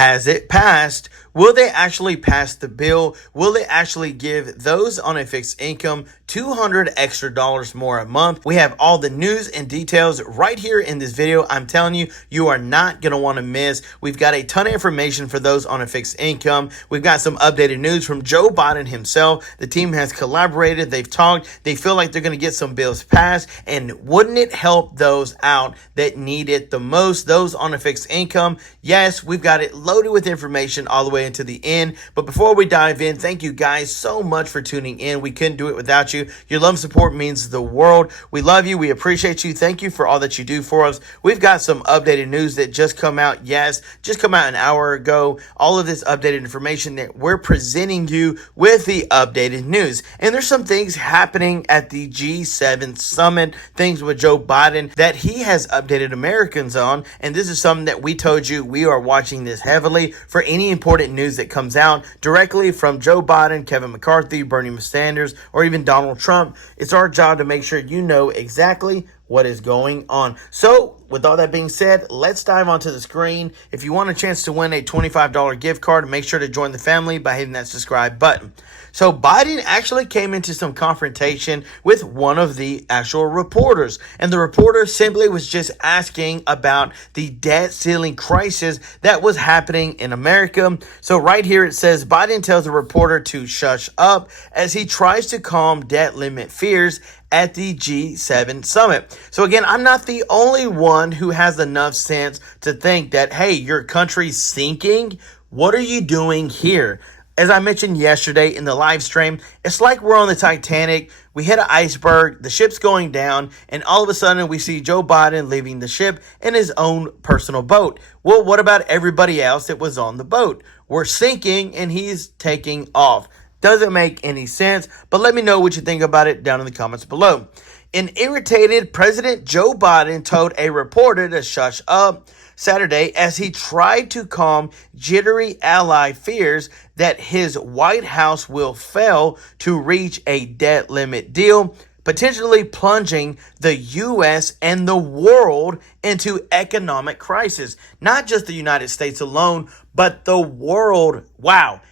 Has it passed? Will they actually pass the bill? Will they actually give those on a fixed income $200 extra more a month? We have all the news and details right here in this video. I'm telling you, you are not going to want to miss. We've got a ton of information for those on a fixed income. We've got some updated news from Joe Biden himself. The team has collaborated. They've talked. They feel like they're going to get some bills passed. And wouldn't it help those out that need it the most? Those on a fixed income. Yes, we've got it loaded with information all the way into the end. But before we dive in, thank you guys so much for tuning in. We couldn't do it without you. Your love and support means the world. We love you. We appreciate you. Thank you for all that you do for us. We've got some updated news that just come out. Yes, just come out an hour ago. All of this updated information that we're presenting you with the updated news. And there's some things happening at the G7 summit, things with Joe Biden that he has updated Americans on. And this is something that we told you we are watching this heavily for any important news that comes out directly from Joe Biden, Kevin McCarthy, Bernie Sanders, or even Donald Trump. It's our job to make sure you know exactly what is going on. So with all that being said, let's dive onto the screen. If you want a chance to win a $25 gift card, make sure to join the family by hitting that subscribe button. So Biden actually came into some confrontation with one of the actual reporters. And the reporter simply was just asking about the debt ceiling crisis that was happening in America. So right here it says Biden tells the reporter to shush up as he tries to calm debt limit fears at the G7 summit. So again, I'm not the only one who has enough sense to think that, hey, your country's sinking. What are you doing here? As I mentioned yesterday in the live stream, it's like we're on the Titanic. We hit an iceberg, the ship's going down, and all of a sudden we see Joe Biden leaving the ship in his own personal boat. Well, what about everybody else that was on the boat? We're sinking and he's taking off. Doesn't make any sense, but let me know what you think about it down in the comments below. An irritated President Joe Biden told a reporter to shush up Saturday as he tried to calm jittery ally fears that his White House will fail to reach a debt limit deal, potentially plunging the U.S. and the world into economic crisis. Not just the United States alone, but the world. Wow.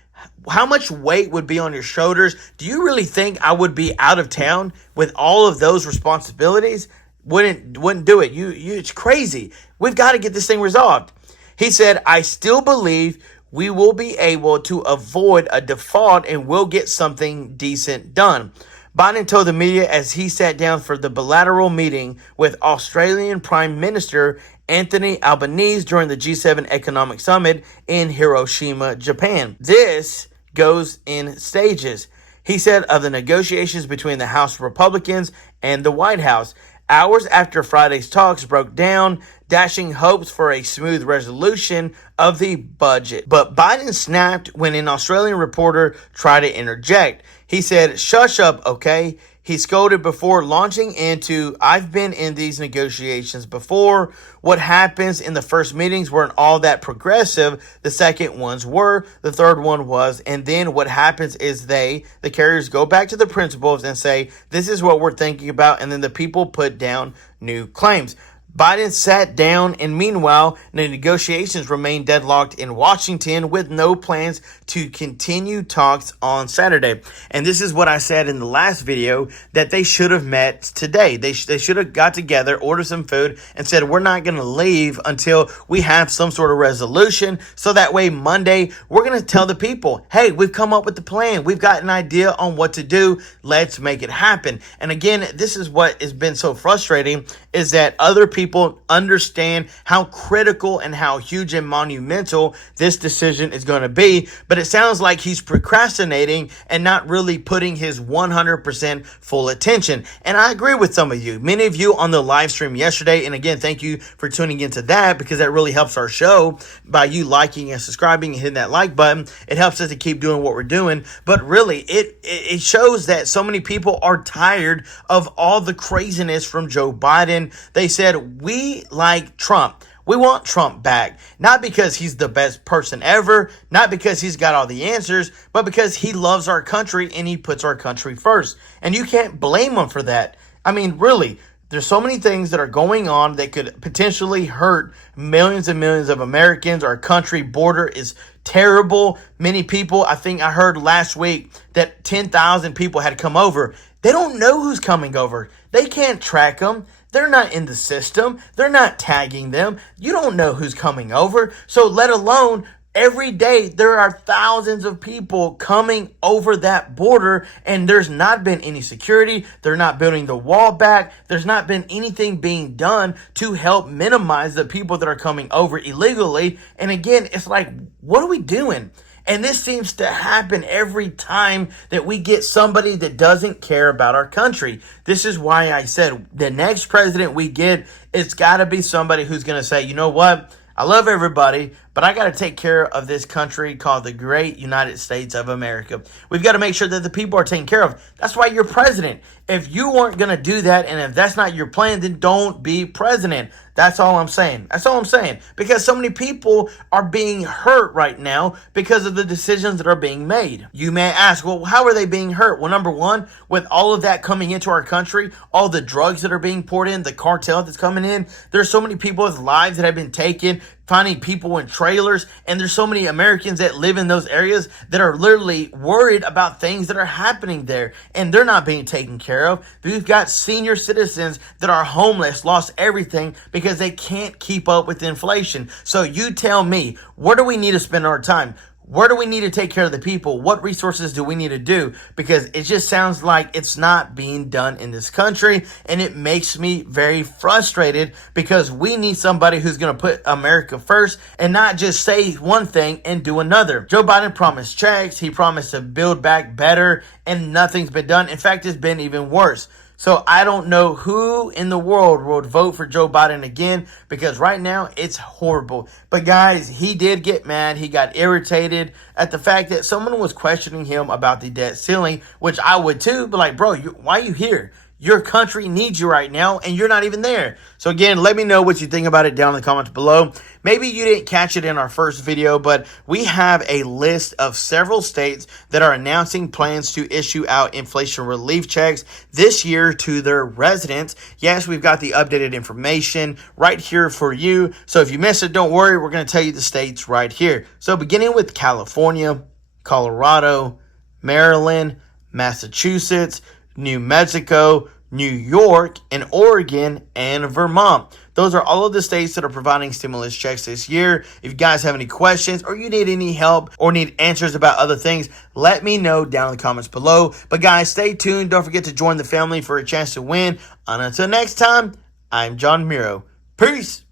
How much weight would be on your shoulders? Do you really think I would be out of town with all of those responsibilities? Wouldn't do it. It's crazy. We've got to get this thing resolved. He said, I still believe we will be able to avoid a default and we'll get something decent done. Biden told the media as he sat down for the bilateral meeting with Australian Prime Minister Anthony Albanese during the G7 Economic Summit in Hiroshima, Japan. This goes in stages. He said of the negotiations between the House Republicans and the White House, hours after Friday's talks broke down, dashing hopes for a smooth resolution of the budget. But Biden snapped when an Australian reporter tried to interject. He said, shush up, okay? He scolded before launching into, I've been in these negotiations before. What happens in the first meetings weren't all that progressive. The second ones were. The third one was. And then what happens is the carriers, go back to the principals and say, this is what we're thinking about. And then the people put down new claims. Biden sat down, and meanwhile, the negotiations remained deadlocked in Washington with no plans to continue talks on Saturday. And this is what I said in the last video, that they should have met today. They should have got together, ordered some food, and said, we're not going to leave until we have some sort of resolution. So that way, Monday, we're going to tell the people, hey, we've come up with the plan. We've got an idea on what to do. Let's make it happen. And again, this is what has been so frustrating, is that other people understand how critical and how huge and monumental this decision is going to be. But it sounds like he's procrastinating and not really putting his 100% full attention. And I agree with some of you. Many of you on the live stream yesterday. And again, thank you for tuning into that, because that really helps our show by you liking and subscribing and hitting that like button. It helps us to keep doing what we're doing. But really, it shows that so many people are tired of all the craziness from Joe Biden. They said, we like Trump. We want Trump back, not because he's the best person ever, not because he's got all the answers, but because he loves our country and he puts our country first. And you can't blame him for that. I mean, really, There's so many things that are going on that could potentially hurt millions and millions of Americans. Our country border is terrible. Many people, I think I heard last week that 10,000 people had come over. They don't know who's coming over. They can't track them. They're not in the system. They're not tagging them. You don't know who's coming over. So let alone every day, there are thousands of people coming over that border, and there's not been any security. They're not building the wall back. There's not been anything being done to help minimize the people that are coming over illegally. And again, it's like, what are we doing? And this seems to happen every time that we get somebody that doesn't care about our country. This is why I said the next president we get, it's got to be somebody who's going to say, you know what? I love everybody, but I got to take care of this country called the great United States of America. We've got to make sure that the people are taken care of. That's why you're president. If you weren't going to do that, and if that's not your plan, then don't be president. That's all I'm saying. That's all I'm saying. Because so many people are being hurt right now because of the decisions that are being made. You may ask, well, how are they being hurt? Well, number one, with all of that coming into our country, all the drugs that are being poured in, the cartel that's coming in, there's so many people's lives that have been taken, finding people in trailers, and there's so many Americans that live in those areas that are literally worried about things that are happening there, and they're not being taken care of. We've got senior citizens that are homeless, lost everything because they can't keep up with inflation. So you tell me, where do we need to spend our time? Where do we need to take care of the people? What resources do we need to do? Because it just sounds like it's not being done in this country. And it makes me very frustrated because we need somebody who's going to put America first and not just say one thing and do another. Joe Biden promised checks. He promised to build back better, and nothing's been done. In fact, it's been even worse. So I don't know who in the world would vote for Joe Biden again, because right now it's horrible. But guys, he did get mad. He got irritated at the fact that someone was questioning him about the debt ceiling, which I would too. But like, bro, why are you here? Your country needs you right now, and you're not even there. So again, let me know what you think about it down in the comments below. Maybe you didn't catch it in our first video, but we have a list of several states that are announcing plans to issue out inflation relief checks this year to their residents. Yes, we've got the updated information right here for you. So if you missed it, don't worry. We're going to tell you the states right here. So beginning with California, Colorado, Maryland, Massachusetts, New Mexico, New York, and Oregon, and Vermont. Those are all of the states that are providing stimulus checks this year. If you guys have any questions or you need any help or need answers about other things, let me know down in the comments below. But guys, stay tuned. Don't forget to join the family for a chance to win. And until next time, I'm John Miro. Peace.